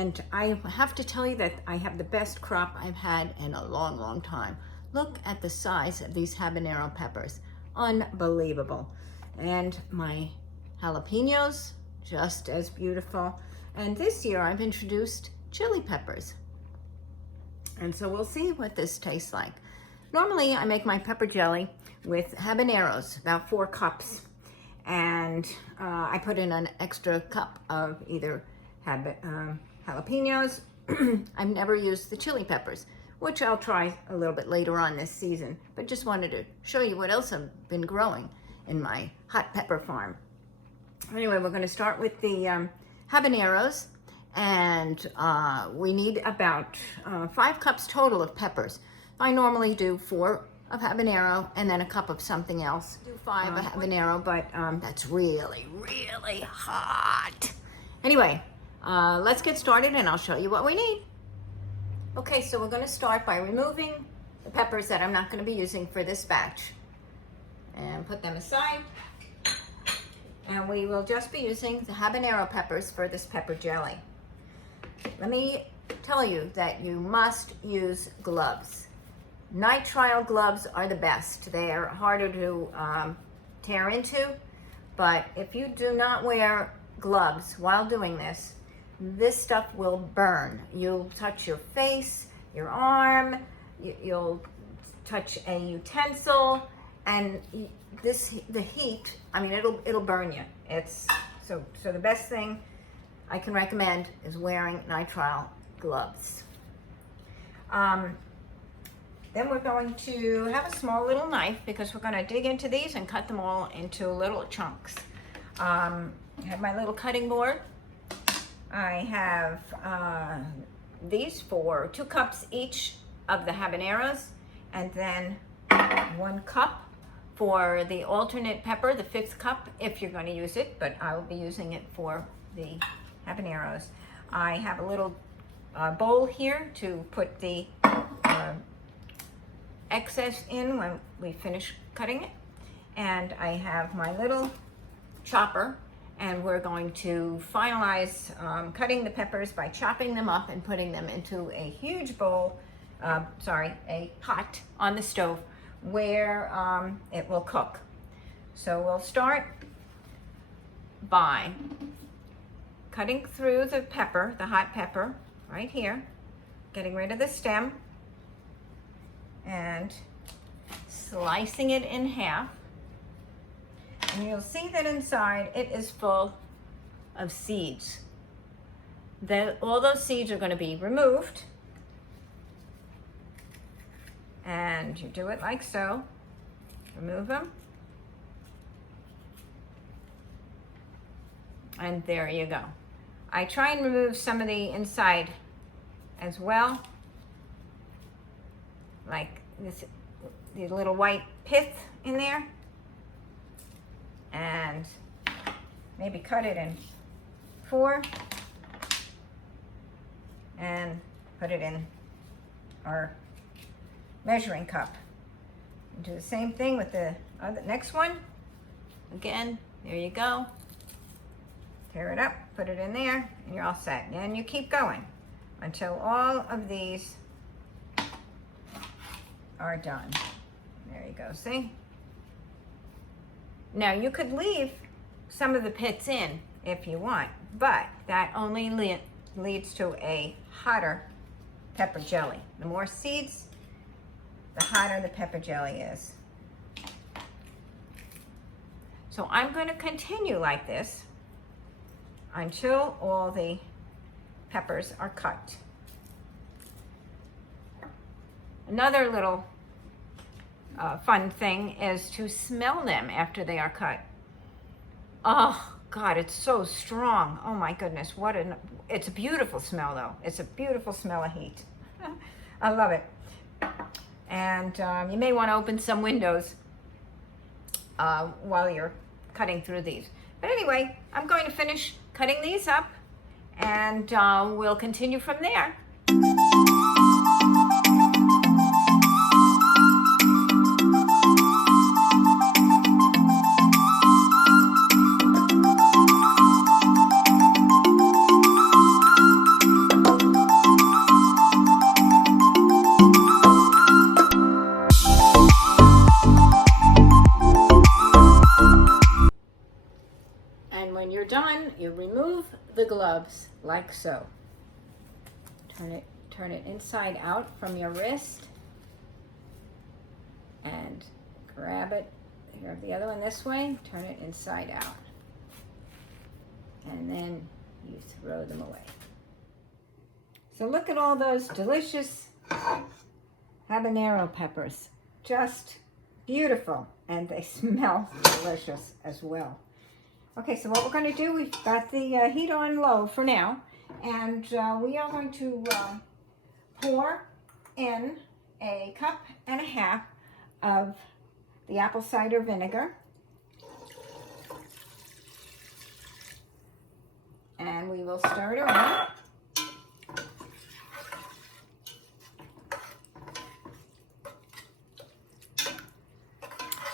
And I have to tell you that I have the best crop I've had in a long, long time. Look at the size of these habanero peppers. Unbelievable. And my jalapenos, just as beautiful. And this year I've introduced chili peppers. And so we'll see what this tastes like. Normally I make my pepper jelly with habaneros, about 4 cups. And I put in an extra cup of either jalapenos. I've never used the chili peppers, which I'll try a little bit later on this season, but just wanted to show you what else I've been growing in my hot pepper farm. Anyway, we're going to start with the habaneros, and we need about 5 cups total of peppers. I normally do 4 of habanero and then a cup of something else. Do 5 of habanero, but that's really, really hot. Anyway, let's get started and I'll show you what we need. Okay, so we're going to start by removing the peppers that I'm not going to be using for this batch and put them aside. And we will just be using the habanero peppers for this pepper jelly. Let me tell you that you must use gloves. Nitrile gloves are the best. They are harder to tear into, but if you do not wear gloves while doing this, this stuff will burn. You'll touch your face, your arm, you'll touch a utensil, and the heat, I mean, it'll burn you. It's so the best thing I can recommend is wearing nitrile gloves. Then we're going to have a small little knife because we're going to dig into these and cut them all into little chunks. I have my little cutting board. I have these for 2 cups each of the habaneros, and then 1 cup for the alternate pepper, the 5th cup, if you're going to use it, but I will be using it for the habaneros. I have a little bowl here to put the excess in when we finish cutting it, and I have my little chopper, and we're going to finalize cutting the peppers by chopping them up and putting them into a huge bowl, a pot on the stove where it will cook. So we'll start by cutting through the pepper, the hot pepper, right here, getting rid of the stem, and slicing it in half. And you'll see that inside it is full of seeds. All those seeds are going to be removed. And you do it like so. Remove them. And there you go. I try and remove some of the inside as well. Like the little white pith in there. And maybe cut it in 4 and put it in our measuring cup. Do the same thing with the next one. Again, there you go. Tear it up, put it in there, and you're all set. And you keep going until all of these are done. There you go, see? Now you could leave some of the pits in if you want, but that only leads to a hotter pepper jelly. The more seeds, the hotter the pepper jelly is. So I'm going to continue like this until all the peppers are cut. Another little fun thing is to smell them after they are cut. Oh God, it's so strong. Oh my goodness, it's a beautiful smell though. It's a beautiful smell of heat. I love it. And you may want to open some windows while you're cutting through these. But anyway, I'm going to finish cutting these up, and we'll continue from there. gloves like so. Turn it inside out from your wrist and grab it. Here, the other one this way, turn it inside out. And then you throw them away. So look at all those delicious habanero peppers. Just beautiful, and they smell delicious as well. Okay, so what we're going to do, we've got the heat on low for now, and we are going to pour in 1.5 cups of the apple cider vinegar. And we will stir it around.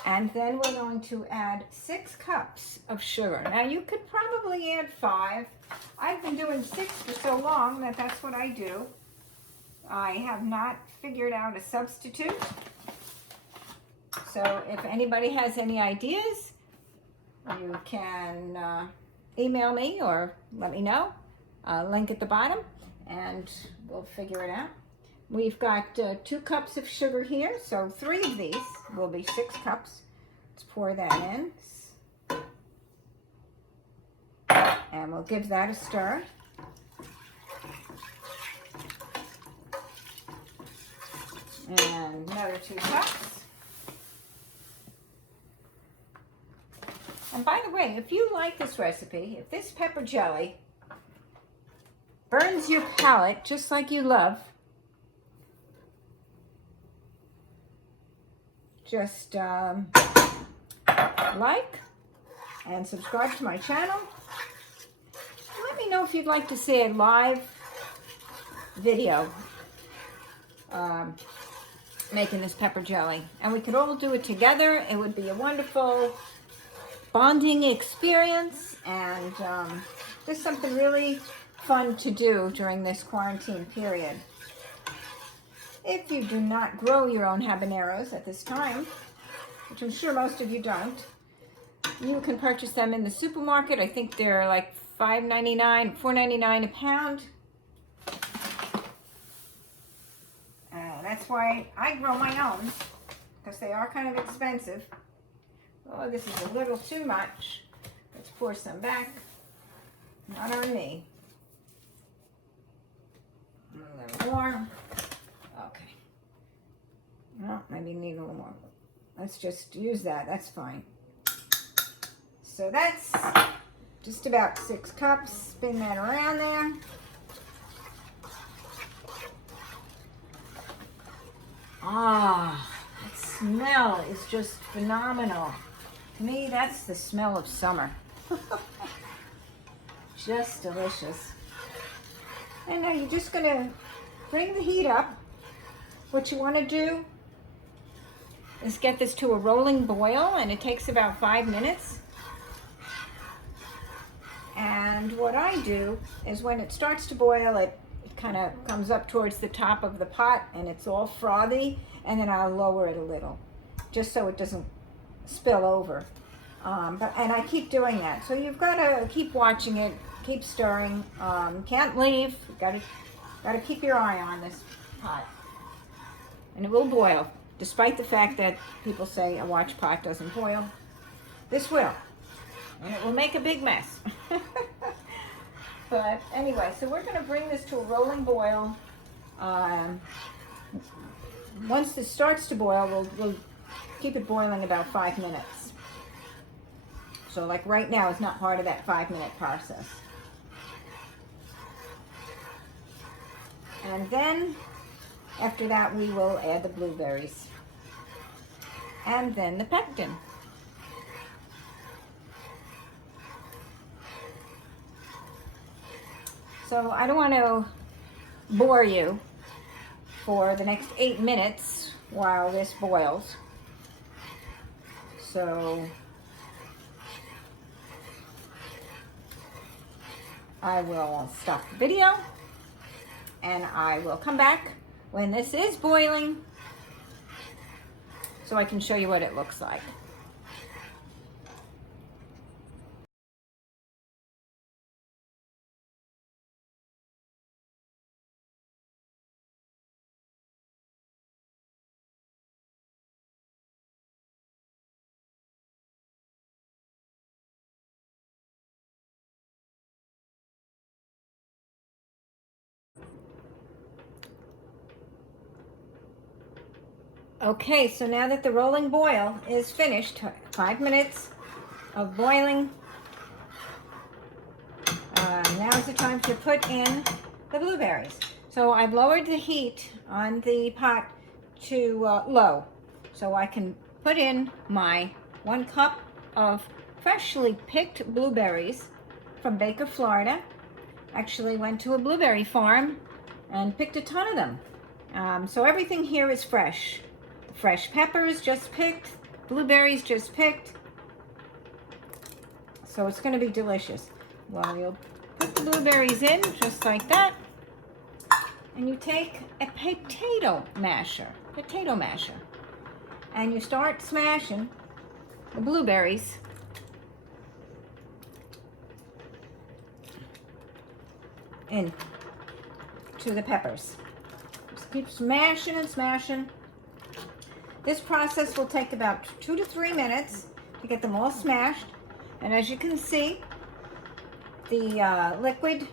And then we're going to add 6 cups of sugar. Now you could probably add 5. I've been doing 6 for so long that that's what I do. I have not figured out a substitute. So if anybody has any ideas, you can email me or let me know. Link at the bottom, and we'll figure it out. We've got 2 cups of sugar here, so 3 of these will be 6 cups. Let's pour that in. And we'll give that a stir. And another 2 cups. And by the way, if you like this recipe, if this pepper jelly burns your palate just like you love, just like and subscribe to my channel. Let me know if you'd like to see a live video making this pepper jelly. And we could all do it together. It would be a wonderful bonding experience, and just something really fun to do during this quarantine period. If you do not grow your own habaneros at this time, which I'm sure most of you don't, you can purchase them in the supermarket. I think they're like $5.99, $4.99 a pound. That's why I grow my own, because they are kind of expensive. Oh, this is a little too much. Let's pour some back. Not on me. A little more. Okay. Well, maybe need a little more. Let's just use that. That's fine. So that's just about 6 cups. Spin that around there. Ah, that smell is just phenomenal. To me, that's the smell of summer. Just delicious. And now you're just gonna bring the heat up. What you wanna do is get this to a rolling boil, and it takes about 5 minutes. And what I do is when it starts to boil, it kind of comes up towards the top of the pot and it's all frothy, and then I'll lower it a little just so it doesn't spill over. And I keep doing that. So you've got to keep watching it, keep stirring. Can't leave. You've got to keep your eye on this pot. And it will boil, despite the fact that people say a watch pot doesn't boil. This will. And it will make a big mess. But anyway, so we're going to bring this to a rolling boil. Once this starts to boil, we'll keep it boiling about 5 minutes. So like right now, it's not part of that 5-minute process. And then after that, we will add the blueberries. And then the pectin. So I don't want to bore you for the next 8 minutes while this boils. So I will stop the video and I will come back when this is boiling so I can show you what it looks like. Okay, so now that the rolling boil is finished, 5 minutes of boiling, now's the time to put in the blueberries. So I've lowered the heat on the pot to low, so I can put in my 1 cup of freshly picked blueberries from Baker, Florida. Actually went to a blueberry farm and picked a ton of them. So everything here is fresh. Fresh peppers just picked, blueberries just picked. So it's going to be delicious. Well, you'll put the blueberries in just like that. And you take a potato masher, and you start smashing the blueberries in to the peppers. Just keep smashing and smashing. This process will take about 2 to 3 minutes to get them all smashed. And as you can see, the liquid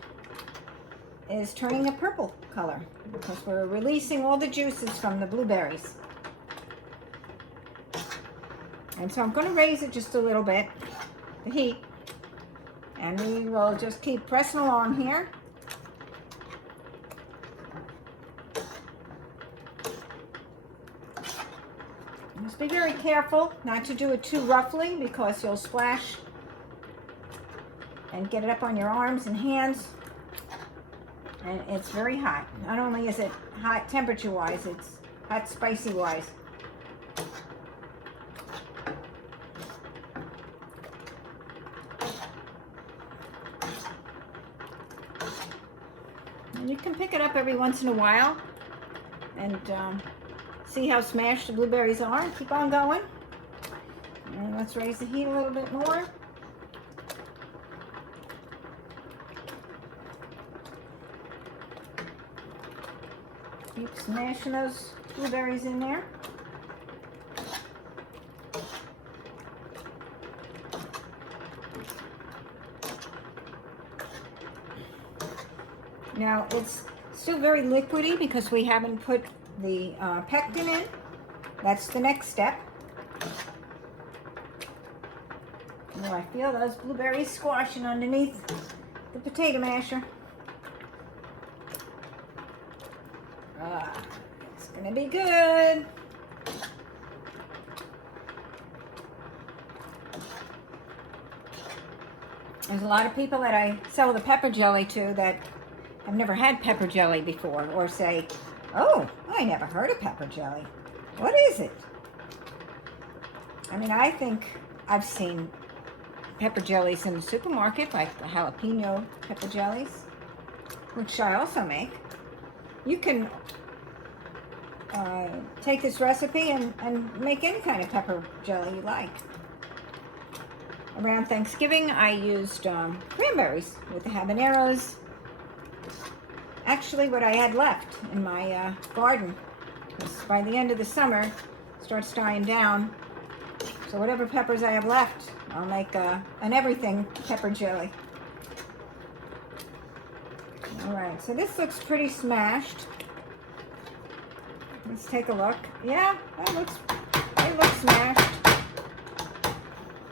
is turning a purple color because we're releasing all the juices from the blueberries. And so I'm going to raise it just a little bit, the heat, and we will just keep pressing along here. Just be very careful not to do it too roughly because you'll splash and get it up on your arms and hands. And it's very hot. Not only is it hot temperature-wise, it's hot spicy-wise. And you can pick it up every once in a while and see how smashed the blueberries are. Keep on going. And let's raise the heat a little bit more. Keep smashing those blueberries in there. Now it's still very liquidy because we haven't put the pectin in. That's the next step. Oh, I feel those blueberries squashing underneath the potato masher. It's gonna be good. There's a lot of people that I sell the pepper jelly to that have never had pepper jelly before, or say, oh, I never heard of pepper jelly. What is it? I mean, I think I've seen pepper jellies in the supermarket, like the jalapeno pepper jellies, which I also make. You can take this recipe and make any kind of pepper jelly you like. Around Thanksgiving, I used cranberries with the habaneros. Actually, what I had left in my garden, because by the end of the summer, it starts dying down. So whatever peppers I have left, I'll make an everything pepper jelly. All right, so this looks pretty smashed. Let's take a look. Yeah, it looks smashed.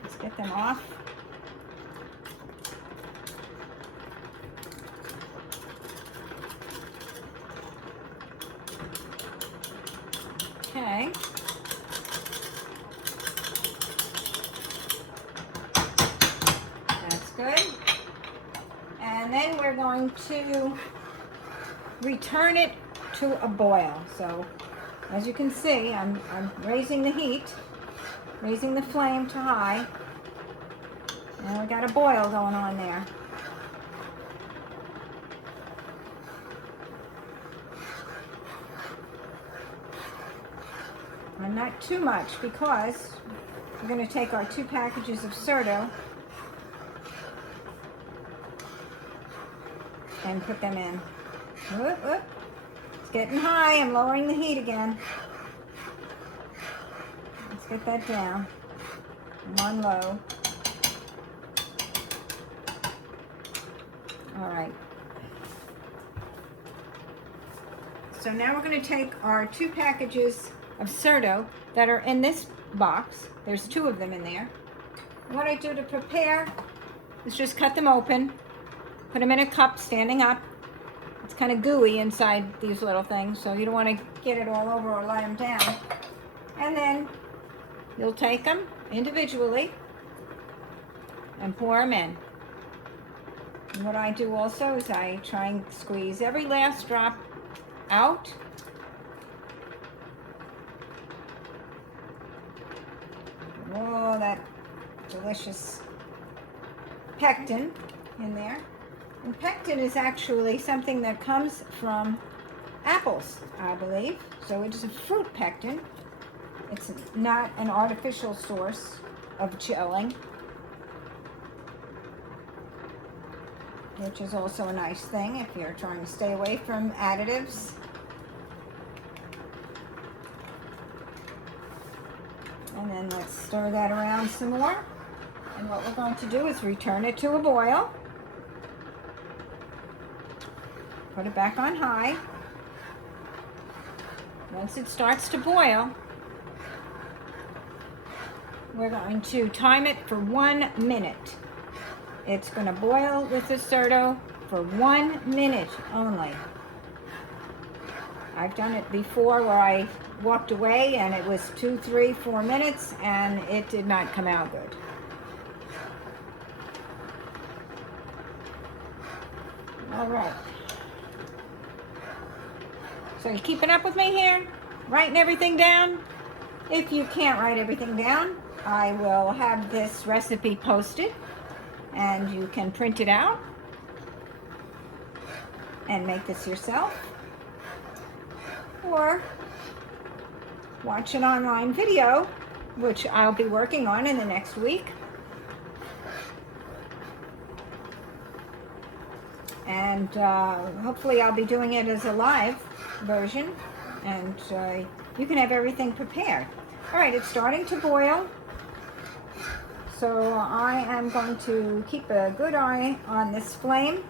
Let's get them off. Okay. That's good. And then we're going to return it to a boil. So as you can see, I'm raising the heat, raising the flame to high. And we got a boil going on there. And not too much because we're going to take our 2 packages of Cerdo and put them in. Whoop, whoop. It's getting high. I'm lowering the heat again. Let's get that down. I'm on low. All right. So now we're going to take our 2 packages of Cerdo that are in this box. There's 2 of them in there. And what I do to prepare is just cut them open, put them in a cup standing up. It's kind of gooey inside these little things, so you don't want to get it all over or lay them down. And then you'll take them individually and pour them in. And what I do also is I try and squeeze every last drop out. Oh, that delicious pectin in there. And pectin is actually something that comes from apples, I believe. So it is a fruit pectin. It's not an artificial source of gelling, which is also a nice thing if you're trying to stay away from additives. And then let's stir that around some more. And what we're going to do is return it to a boil. Put it back on high. Once it starts to boil, we're going to time it for 1 minute. It's going to boil with the Cerdo for 1 minute only. I've done it before where I walked away and it was 2, 3, 4 minutes and it did not come out good. All right. So you keeping up with me here? Writing everything down? If you can't write everything down, I will have this recipe posted and you can print it out and make this yourself, or watch an online video, which I'll be working on in the next week. And hopefully I'll be doing it as a live version, and you can have everything prepared. All right, it's starting to boil, so I am going to keep a good eye on this flame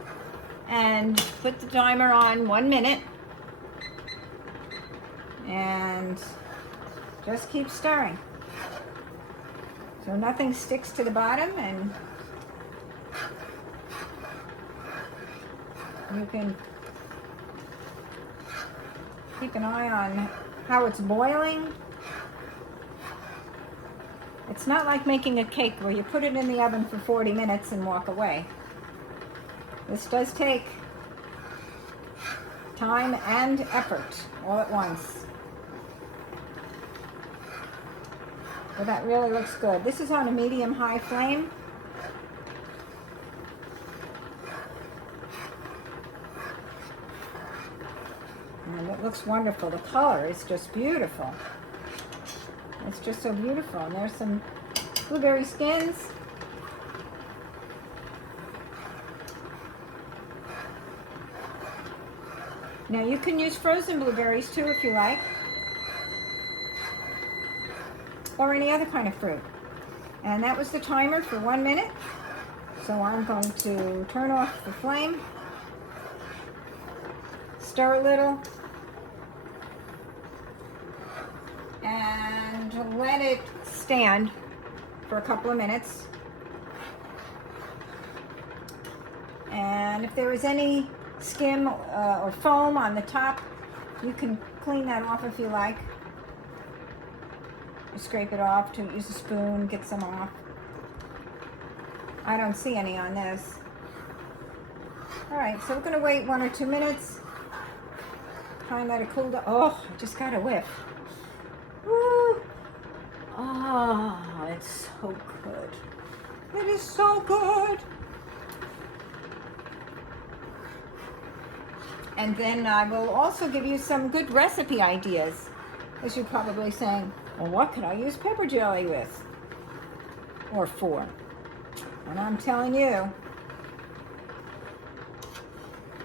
and put the timer on 1 minute, and just keep stirring so nothing sticks to the bottom, and you can keep an eye on how it's boiling. It's not like making a cake where you put it in the oven for 40 minutes and walk away. This does take time and effort all at once. But that really looks good. This is on a medium-high flame. And it looks wonderful. The color is just beautiful. It's just so beautiful. And there's some blueberry skins. Now you can use frozen blueberries too if you like, or any other kind of fruit. And that was the timer for 1 minute. So I'm going to turn off the flame, stir a little, and let it stand for a couple of minutes. And if there is any skim or foam on the top, you can clean that off if you like. You scrape it off, to use a spoon, get some off. I don't see any on this. All right, so we're going to wait 1 or 2 minutes. Try and let it cool down. Oh, I just got a whiff. Woo! Oh, it's so good. It is so good. And then I will also give you some good recipe ideas. As you're probably saying, well, what could I use pepper jelly with? Or for? And I'm telling you,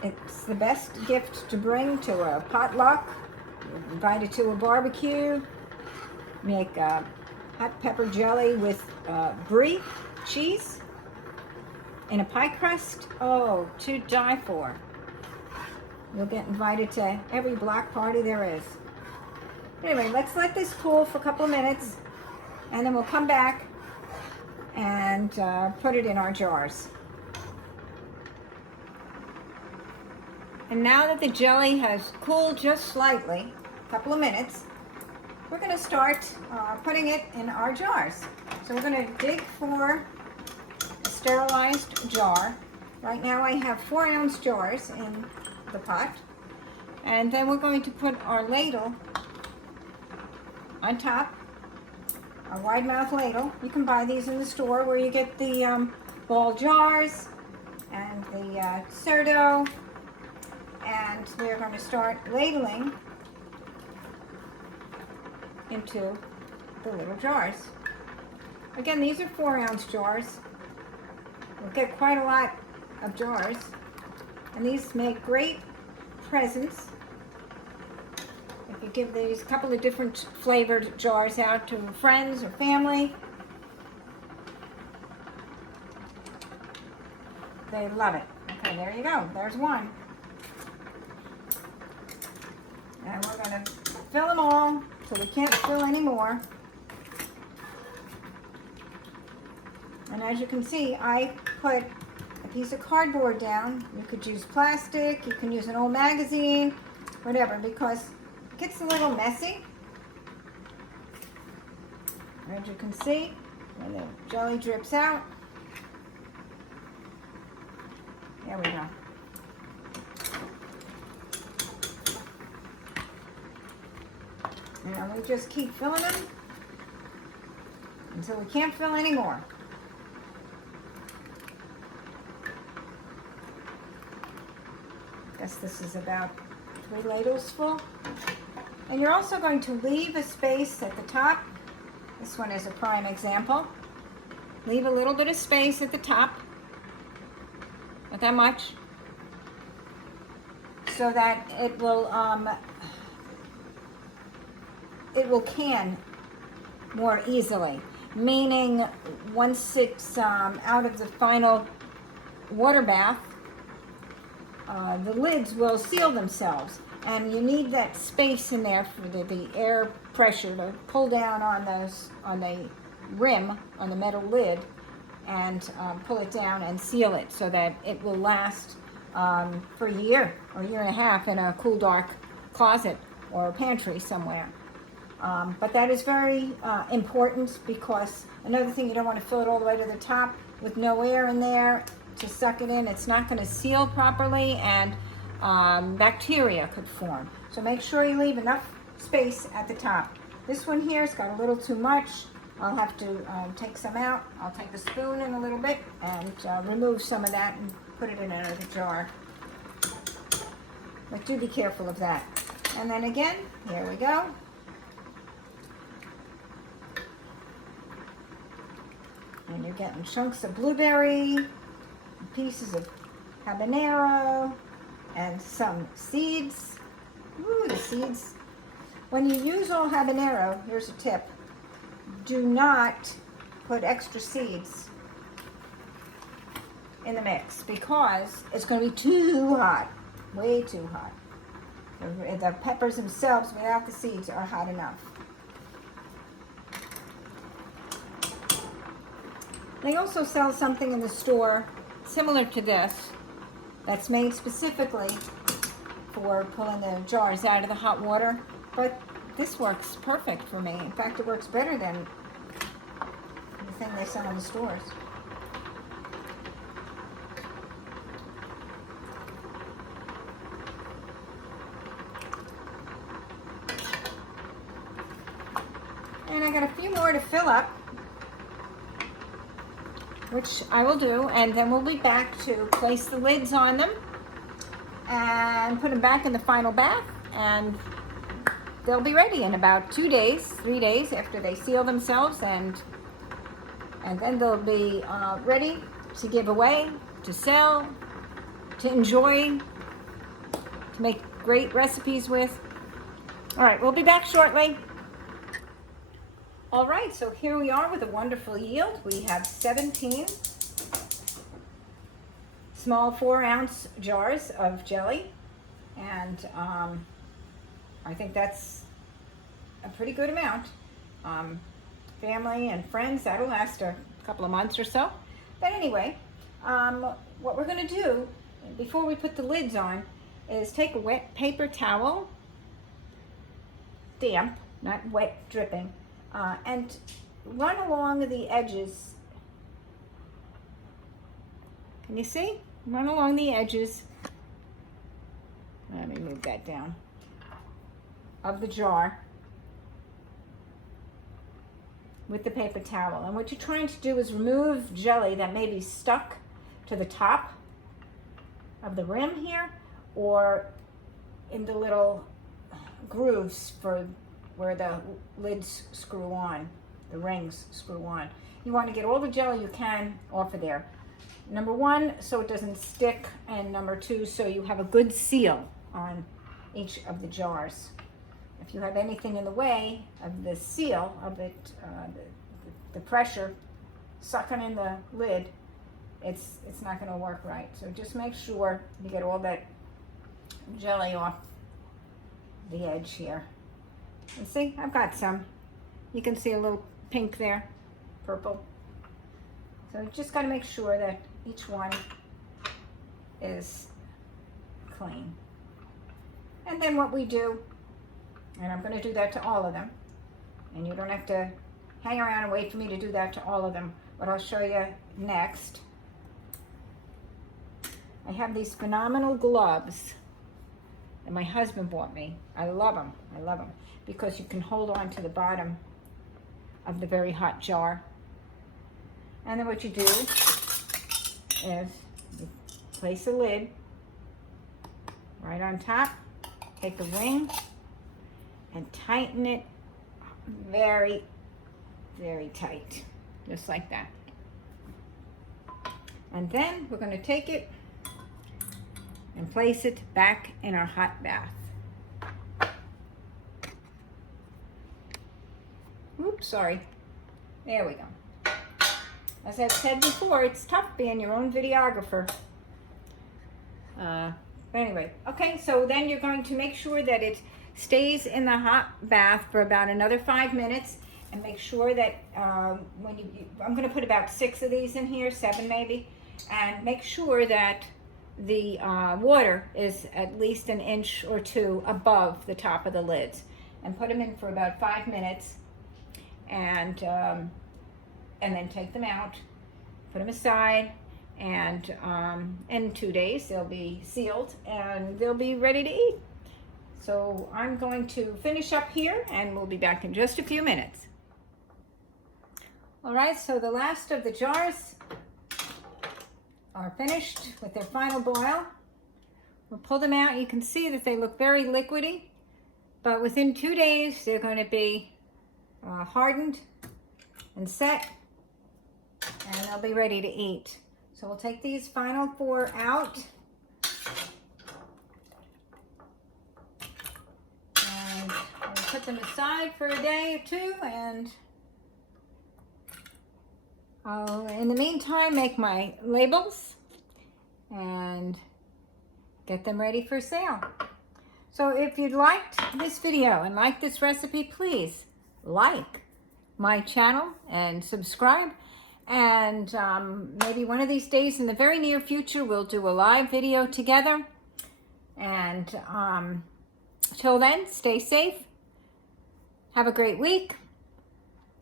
it's the best gift to bring to a potluck. You're invited to a barbecue. Make hot pepper jelly with brie cheese in a pie crust. Oh, to die for. You'll get invited to every block party there is. Anyway, let's let this cool for a couple of minutes, and then we'll come back and put it in our jars. And now that the jelly has cooled just slightly, a couple of minutes, we're going to start putting it in our jars. So we're going to dig for a sterilized jar. Right now I have 4-ounce jars in the pot. And then we're going to put our ladle on top, a wide mouth ladle. You can buy these in the store where you get the ball jars and the Cerdo. And we're going to start ladling into the little jars. Again, these are 4-ounce jars. We'll get quite a lot of jars, and these make great presents. If you give these a couple of different flavored jars out to friends or family, they love it. Okay, there you go. There's one. And we're going to fill them all so we can't fill any more. And as you can see, I put a piece of cardboard down. You could use plastic, you can use an old magazine, whatever, because it gets a little messy. As you can see, when the jelly drips out. There we go. And we just keep filling them until we can't fill any more. Guess this is about 3 ladles full. And you're also going to leave a space at the top. This one is a prime example. Leave a little bit of space at the top, not that much, so that it will can more easily. Meaning, once it's out of the final water bath, the lids will seal themselves, and you need that space in there for the air pressure to pull down on the rim, on the metal lid, and pull it down and seal it so that it will last for a year or a year and a half in a cool, dark closet or a pantry somewhere. But that is very important, because another thing, you don't want to fill it all the way to the top with no air in there to suck it in. It's not going to seal properly, and bacteria could form. So make sure you leave enough space at the top. This one here has got a little too much. I'll have to take some out. I'll take the spoon in a little bit and remove some of that and put it in another jar. But do be careful of that. And then again, here we go. And you're getting chunks of blueberry, pieces of habanero, and some seeds. Ooh, the seeds. When you use all habanero, here's a tip. Do not put extra seeds in the mix, because it's going to be too hot, way too hot. The peppers themselves, without the seeds, are hot enough. They also sell something in the store similar to this, that's made specifically for pulling the jars out of the hot water, but this works perfect for me. In fact, it works better than the thing they sell in the stores. And I got a few more to fill up, which I will do, and then we'll be back to place the lids on them and put them back in the final bath, and they'll be ready in about 2 days, 3 days after they seal themselves, and then they'll be ready to give away, to sell, to enjoy, to make great recipes with. All right, we'll be back shortly. All right, so here we are with a wonderful yield. We have 17 small 4-ounce jars of jelly, and I think that's a pretty good amount. Family and friends, that'll last a couple of months or so. But anyway, what we're going to do before we put the lids on is take a wet paper towel, damp, not wet, dripping, and run along the edges. Can you see? Run along the edges. Let me move that down. Of the jar with the paper towel. And what you're trying to do is remove jelly that may be stuck to the top of the rim here, or in the little grooves for where the lids screw on, the rings screw on. You want to get all the jelly you can off of there. Number one, so it doesn't stick, and number two, so you have a good seal on each of the jars. If you have anything in the way of the seal of it, the pressure sucking in the lid, it's not going to work right. So just make sure you get all that jelly off the edge here. And see, I've got some. You can see a little pink there, purple. So you just got to make sure that each one is clean. And then what we do, and I'm going to do that to all of them, and you don't have to hang around and wait for me to do that to all of them, but I'll show you next. I have these phenomenal gloves that my husband bought me. I love them. I love them because you can hold on to the bottom of the very hot jar. And then what you do is you place a lid right on top, take the ring and tighten it very, very tight, just like that. And then we're going to take it and place it back in our hot bath. Oops, sorry. There we go. As I've said before, it's tough being your own videographer. But anyway, okay, so then you're going to make sure that it stays in the hot bath for about another 5 minutes, and make sure that when I'm going to put about 6 of these in here, 7 maybe, and make sure that the water is at least 1 inch or 2 above the top of the lids, and put them in for about 5 minutes, and then take them out, put them aside, and in 2 days they'll be sealed and they'll be ready to eat. So I'm going to finish up here, and we'll be back in just a few minutes. All right, so the last of the jars are finished with their final boil. We'll pull them out. You can see that they look very liquidy, but within 2 days they're going to be hardened and set, and they'll be ready to eat. So we'll take these final 4 out, and we'll put them aside for a day or 2, and I'll, in the meantime, make my labels and get them ready for sale. So if you'd liked this video and liked this recipe, please like my channel and subscribe. And maybe one of these days in the very near future, we'll do a live video together. And till then, stay safe. Have a great week.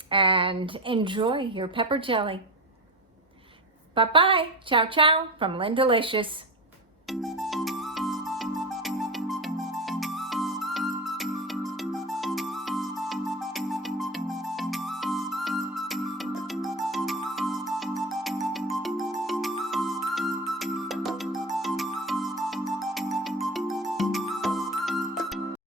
And enjoy your pepper jelly. Bye-bye. Ciao, ciao from Lynn Delicious.